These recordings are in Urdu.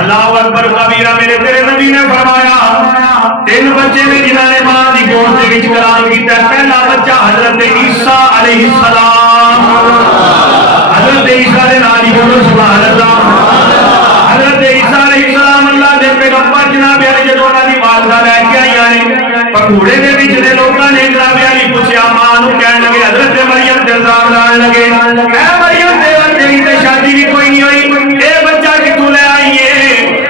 اللہ اکبر کبیرہ میرے تیرے نبی نے فرمایا 3 بچے نے جنہوں نے ماں کی گود کے وچ کلام کیتا. پہلا بچہ حضرت عیسیٰ علیہ السلام. حضرت عیسیٰ دے نام دی بولو سبحان اللہ. حضرت عیسیٰ علیہ السلام اللہ دے پیغمبر جناب علی جدوں انہاں دی والدہ لے کے آئیاں نے پکوڑے دے وچ دے لوکاں نے جناب علی پوچھیا ماں نوں کہن لگے حضرت مریم تے الزام لان لگے اے مریم تیری تے شادی بھی کوئی نہیں ہوئی اے بچہ کتوں لے آئی ہے.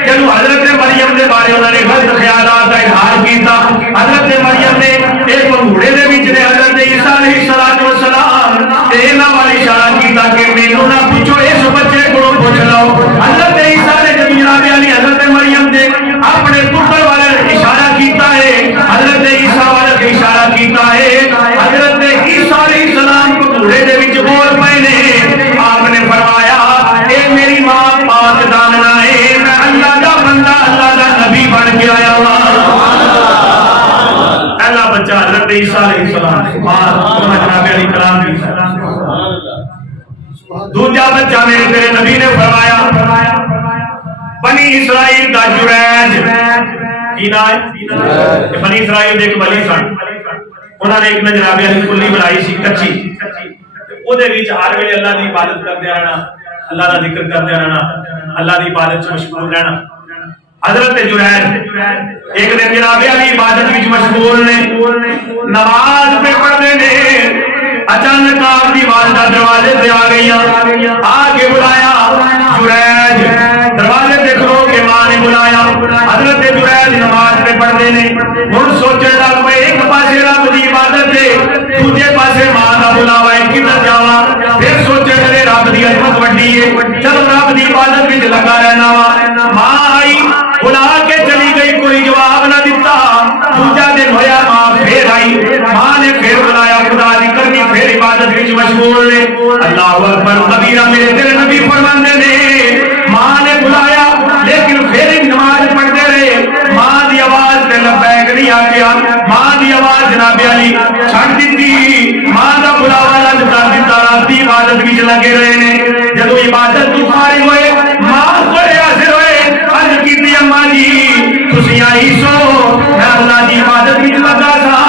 جدوں حضرت مریم دے بارے انہوں نے غلط خیالات کا اظہار کیتا حضرت مریم نے ایک پکوڑے دے وچ نے حضرت عیسیٰ علیہ السلام تے انہاں والے اشارہ کیتا کہ مینوں نہ پوچھو اس بچے کولوں پوچھ لو. حضرت عیسیٰ نے جب جناب علی حضرت مریم دے اپنے پتر والے اشارہ کیتا ہے حضرت عیسیٰ والے اشارہ کیتا ہے حضرت عیسیٰ علیہ السلام پکوڑے دے وچ بول پئے نے. آپ نے فرمایا اے میری ماں پاک دامنا ہے میں اللہ دا بندہ اللہ دا نبی بن کے آیا ہوں. پہلا بچہ حضرت عیسیٰ علیہ السلام ماں جناب علی کلام کی. دوسرا بچہ میرے تیرے نبی نے فرمایا بنی اسرائیل دا جریج کی نام ہے. بنی اسرائیل ایک ولی سن انہوں نے ایک جناب علی کلی بنائی سی کچی او دے وچ ہر ویلے اللہ دی عبادت کرتے رہنا اللہ دا ذکر کرتے رہنا اللہ دی عبادت میں مشغول رہنا. حضرت جریج ایک دن جناب علی عبادت وچ مشغول نے نماز پہ پڑھتے نے اچانک آپ کی والدہ دروازے پہ آ گئی آ کے بلایا جریج دروازے پہ کھلو کے ماں نے بلایا. حضرت جریج نماز پہ پڑھتے نے ہن سوچنے لگ پئے ایک پاسے رب دی عبادت ہے دوسرے پاسے ماں دا بلاوا ہے کدھر جاواں. پھر سوچے لگے رب دی عظمت وڈی ہے چلو رب دی عبادت وچ لگا رہنا وا. ماں آئی بلا کے چلی گئی کوئی جواب نہ دیتا. دوسرا دن ہویا ماں پھر آئی ماں نے پھر بلایا خدا دی کرنی پھر عبادت وچ مشغول نے. اللہ اکبر کبیرہ میرے تیرے نبی فرماندے نے ماں نے بلایا لیکن پھر نماز پڑھتے رہے. ماں دی آواز تے لبیک نہیں آکیا ماں دی آواز جناب علی چھڑ دتی. ماں دا بلاوا رد کر دیتا رب دی عبادت وچ لگے رہے نے. جدوں عبادت تو فارغ ہوئے ماں کوڑے حاضر ہوئے عرض کیتی اماں جی تسی آئی سو میں اللہ دی عبادت وچ لگا تھا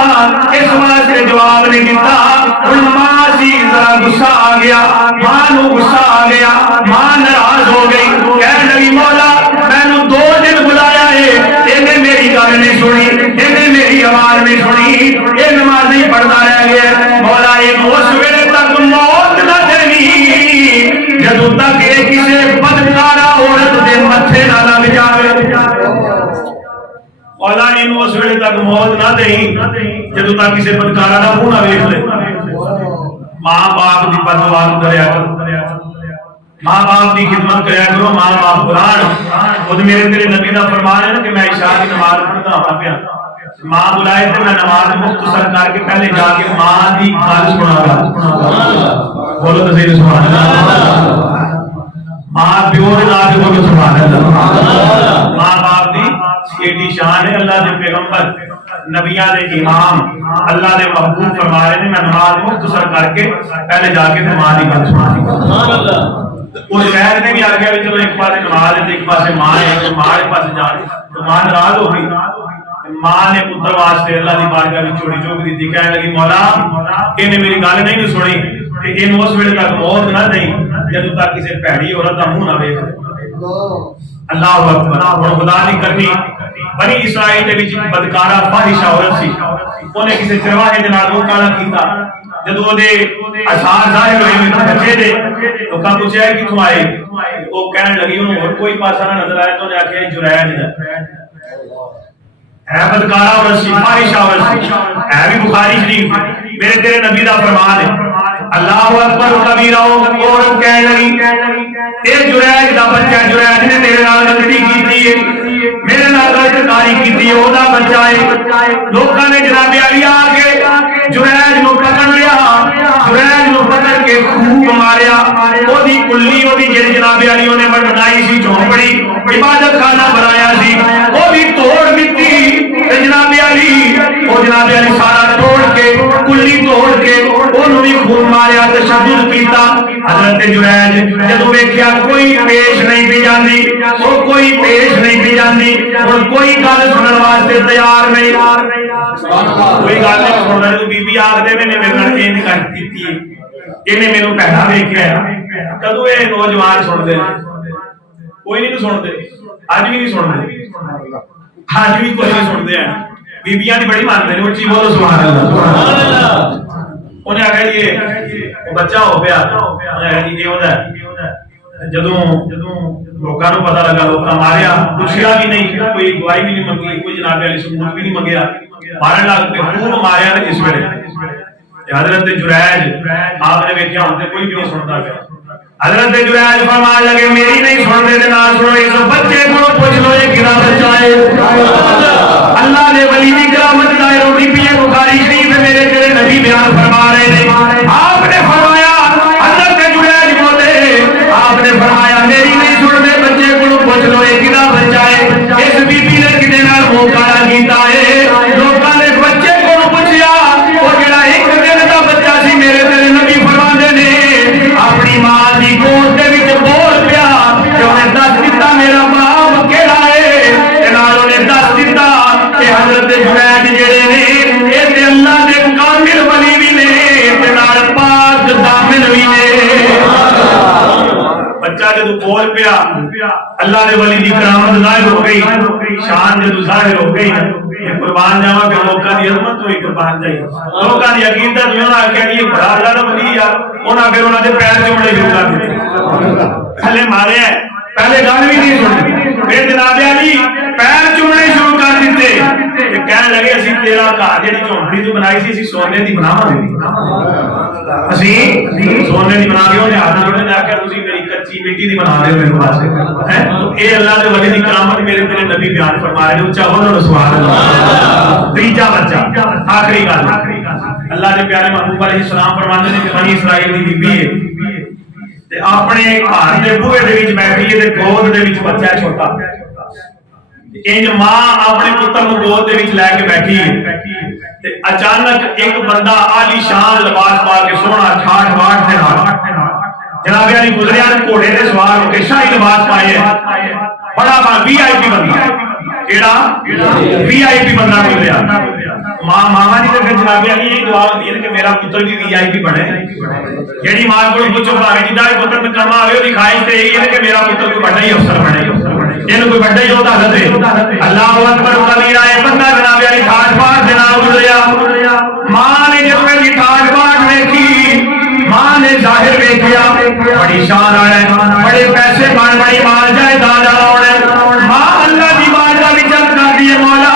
اس واسطے جواب نہیں دیتا. ہن ماں سی ذرا غصہ آ گیا ماں نو غصہ آ گیا ماں ناراض ہو گئی کہنے لگی مولا مینوں 2 دن بلایا ہے اینے میری گل نہیں سنی اینے میری آواز نہیں سنی یہ نماز نہیں پڑھتا رہ گیا. مولا یہ اس ویلے تک موت نہ دینی جدوں تک یہ کسی بدکارا عورت دے متھے نہ لگ جاوے. مولا یہ اس ویلے تک موت نہ دئی جدوں تک کسی بدکارا دا منہ نہ ویکھ لے. ماں باپ دی بددعا کریا کرو ماں باپ کی خدمت کریا کرو. ماں باپ قرآن خود میرے تیرے نبی دا فرمان ہے نا کہ میں عشاء کی نماز پڑھتا ہوں پیا ماں بلائے تو میں نماز مختصر کر کے پہلے جا کے ماں دی گل سنا گا. بولو تو صحیح سبحان اللہ. ماں پیو دے نال بولو سبحان اللہ. ماں باپ دی ایڈی شان ہے. اللہ دے پیغمبر نبیاں دے امام اللہ دے محبوب فرما رہے ہیں میں نماز مختصر کر کے پہلے جا کے ماں دی گل سنا سبحان اللہ. وہ شہر نے بھی آ گیا چلو ایک پاس نماز ہے ایک پاس ماں ہے ماں کے پاس جان تو ماں ناراض ہو گئی. ماں نے پتر واسطے اللہ دی بارگاہ وچ چوڑی چوک دی کہنے لگی مولا انہیں میری گل نہیں سنی تے ان اس ویلے تک موت نہ دئی جدوں تک کسی بھڑی عورت دا منہ نہ ویکھ. اللہ اکبر. ہن خدا دی کرنی بنی اسرائیل دے وچ بدکارا فاحش عورت سی اونے کسی چرواہے دے نال روکا نہ کیتا. جدوں دے اثار ظاہر ہوئے بچے دے لوکاں پوچھیا کہ تو آئے وہ کہنے لگی انہوں اور کوئی پاسا نہ نظر آیا تو نے آکھیا جریج ہے بدکارا عورت سی فاحش عورت سی ہے بھی بخاری شریف میرے تیرے نبی دا فرمان ہے. اللہ اکبر کبیرہ عورت کہنے لگی اے جریج دا بچہ جریج نے تیرے نال غلطی کیتی ہے میرے نال غلط کاری کیتی ہے او دا بچہ ہے. لوکاں نے جناب علی آ کے جریج نو پکڑ لیا جریج نو پکڑ کے خوب ماریا. او دی کلی او دی جڑی جناب علی نے بنائی سی جھونپڑی عبادت خانہ بنایا سی او بھی توڑ دتی. جناب علی او جناب علی سارا توڑ کے کلی توڑ کے اونوں بھی خوب ماریا تشدد کیتا. حضرت جریج جدوں ویکھیا کوئی پیش نہیں پی جاندی وہ کوئی پیش نہیں پی جاتی اور کوئی گل سننے واسطے تیار نہیں کوئی گل نہیں سن رہی تو بیبی آخدے میں نے میرے نال انج کر دتی انہیں مینوں پیڑا ویکھیا کدوں یہ نوجوان سنتے کوئی نہیں سنتے اج بھی نہیں سنتے اج بھی کوئی نہیں سنتے ہیں بیبیاں دی بڑی مانتے ہیں اچھی بولو سبحان اللہ انہیں آخیا جی بچہ ہو پیا انہیں جی ہوتا ہے جدوں لوکاں نوں پتہ لگا لوکاں ماریا پوچھیا بھی نہیں کوئی گواہی بھی نہیں منگی کوئی جناب علی ثبوت بھی نہیں منگیا مارن لگ پے خوب ماریا نے اس ویلے حضرت جریج آپ نے ویکھیا ہن تے کوئی بھی نہیں سندا پیا حضرت جریج فرمان لگے میری نہیں سنتے تے نہ سنو اس بچے کو پوچھ لو یہ کہڑا بچہ ہے اللہ نے ولی دی کرامت ظاہر ہوتی پئی ہے بخاری شریف میں میرے تیرے نبی بیان فرما رہے ہیں آپ نے فرمایا حضرت جریج بولے آپ نے فرمایا میری نہیں سنتے بچے کو پوچھ لو یہ کہڑا بچہ ہے اس بی بی نے کدے نال منہ کالا کیتا ہے لوکاں نے بچے کو پوچھیا وہ جڑا ایک دن دا بچہ سی میرے تیرے نبی فرماندے نے اپنی ماں دی گود دے وچ بول پیا کہ انہیں دس دتا میرا باپ کیڑا ہے تے نال انہیں دس دتا کہ حضرت جریج جڑے نے اے تے اللہ دے کامل ولی وی نے تے نال پاک دامن وی نے بچہ جدو بول پیا اللہ دے ولی دی کرامت ظاہر ہو گئی شان جدو ظاہر ہو گئی قربان جاواں کہ لوکاں دی عظمت ہوئی قربان جائی لوکاں دی عقیدت جو نہ کہ یہ بڑا اللہ دا ولی ہے انہاں پھر انہاں دے پیر چومنے شروع کر دتے پہلے مارے پہلے گل بھی نہیں سنی پھر جناب علی پیر چومنے شروع کر دیتے تے کہن لگے اسی تیرا گھر جڑی جھونپڑی تو بنائی سی اسی سونے دی بناواں گے اسی سونے دی بنا کے انہیں ہاتھ جوڑے نے آخیا تسی میری کچی مٹی دی بنا دے میرے واسطے ہیں تو اے اللہ دے ولی دی کرامت میرے تیرے نبی بیان فرما رہے ہیں اونچا بولو سبحان اللہ تیجا بچہ آخری گل اللہ دے پیارے محبوب علیہ السلام فرماندے نے کہ بنی اسرائیل دی بی بی ہے تے اپنے گھر دے بوہے دے وچ بیٹھی ہے تے گود دے وچ بچہ ہے چھوٹا انج ماں اپنے پتر نوں گود دے وچ لے کے بیٹھی ہے تے اچانک ایک بندہ عالی شان لباس پا کے سونا ٹھاٹ باٹ دے نال جناب علی گزریا گھوڑے تے سوار ہو کے شاہی لباس پائے بڑا وی آئی پی بندہ کیڑا وی آئی پی بندہ گزریا ماما جی تے جناب علی یہ دعا ہوندی ہے کہ میرا پتر بھی وی آئی پی بنے جیڑی ماں کو پوچھو بھاوے جدا پتر تے کما آوے دی خواہش تے یہی ہے کہ میرا پتر کوئی بڑا ہی افسر بنے اینو کوئی بڑا ہی عہدہ دے اللہ اکبر کبیرہ ہے بندہ جناب علی ٹھاٹ باٹ دے نال گزریا ماں نے جب میں ٹھاٹ باٹ ویکھی ماں نے ظاہر ویکھیا بڑی شان والا ہے بڑے پیسے بڑی مال جائیداد والا ہے ماں اللہ دی بارگاہ وچ عرض کردی ہے مولا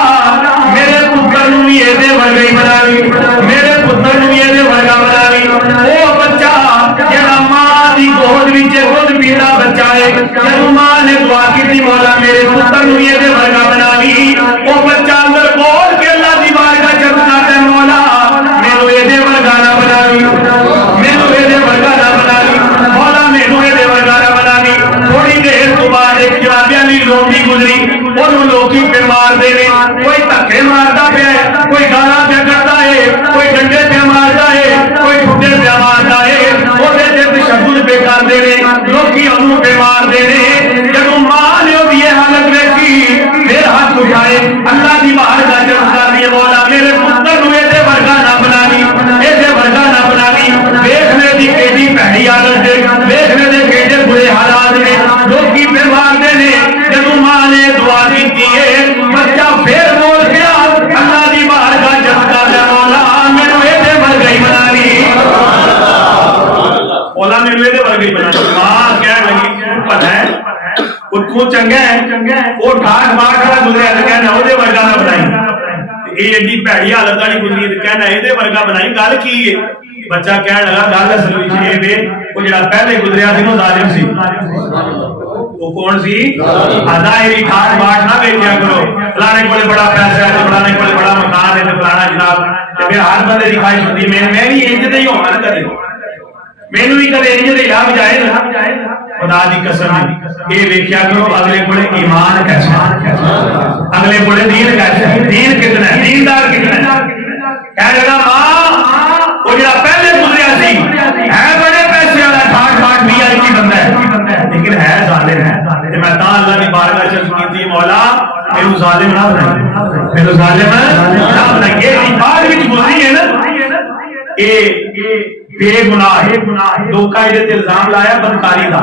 میرے پتر نوں وی اے دے ورگا ہی بناوی میرے پتر نوں وی اے دے ورگا بناوی او بچہ جڑا ماں دی گود وچ خود پیدا بچہ ہے جدوں ماں نے دعا کیتی مولا میرے پتر نوں وی اے دے ورگا بناوی او بچہ اندر بول کے اللہ دی بارگاہ وچ عرض کردا ہے مولا مینوں اے دے ورگا نہ بناوی مینوں اے دے ورگا نہ بناوی مولا مینوں اے دے ورگا نہ بناوی تھوڑی دیر تو بعد ایک جناب علی لوٹی گزری اونوں لوکی پہ مار دے نے کوئی دھکے ماردا پیا ہے کوئی گالاں پہ کردا ہے کوئی ڈنڈے پہ ماردا ہے کوئی ٹھڈے پہ ماردا ہے اودے تے تشدد پہ کردے نے لوکی اونوں پہ مار دے نے جدوں ماں نے اودی یہ حالت ویکھی پھر ہاتھ اٹھائے اللہ دی بارگاہ وچ عرض کردی ہے مولا میرے پتر نوں اے دے ورگا نہ بناوی اے دے ورگا نہ بناوی ویکھنے دی کیڑی بھڑی حالت ہے ویکھنے دے کیڑے برے حالات نے لوکی پہ مار دے نے جدوں ماں نے دعا کیتی ہے بچہ پھر بول گیا اللہ دی بارگاہ وچ عرض کردا مولا مینوں اے دے ورگا ہی بناوی مولا مینوں اے دے ورگا ہی بناوی ماں کہن لگی پتہ ہے تو چنگا ہے وہ ٹھاٹ باٹ والا گزریا تے کہنا او دے ورگا نہ بنائی اے ایڈی بھڑی حالت والی گزری تے کہنا اے دے ورگا بنائی گل کی ہے بچہ کہن لگا گل اصل وچ اے وے او جڑا پہلے گزریا سی نو ظالم سی وہ کون سی ظاہری ٹھاٹ باٹ نہ ویکھیا کرو فلانے کولے بڑا پیسہ ہے فلانے کولے بڑا مکان ہے فلانا جناب تے پھر ہر بندے دی خواہش ہوندی میں بھی انج تے ہی ہوواں نا کدے مینوں بھی کدے انج تے لاਭ جائے نا خدا دی قسم یہ ویکھیا کرو اگلے کولے ایمان کیسا اگلے کولے دین کیسا دین کتنا ہے دیندار کتنا ہے کہنے لگا ماں وہ جڑا پہلے گزریا سی ہے بڑے پیسے والا ٹھاٹ باٹ بھی آئی کی بندہ ہے لیکن ہے ظالم ہے تے میں تاں اللہ دی مولا میرے ظالم نہ بنائی، میرے ظالم نہ بنائی۔ یہ بات بھی گزری ہے نا، بے گناہ دھوکا یہ الزام لایا بدکاری کا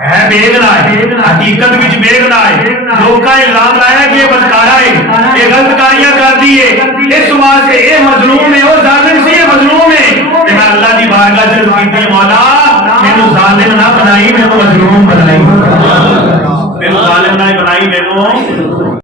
ہے، بے گناہ ہے، حقیقت وچ بے گناہ ہے، دھوکا الزام لایا کہ یہ بدکارا ہے، یہ غلط کاریاں کرتی ہے، اس واسطے یہ مظلوم ہے، وہ ظالم سے یہ مظلوم ہے۔ کہ میں اللہ دی بارگاہ سے کیتی مولا مینوں ظالم نہ بنائی، مینوں مظلوم بنائی، مینوں ظالم نہ بنائی، مینوں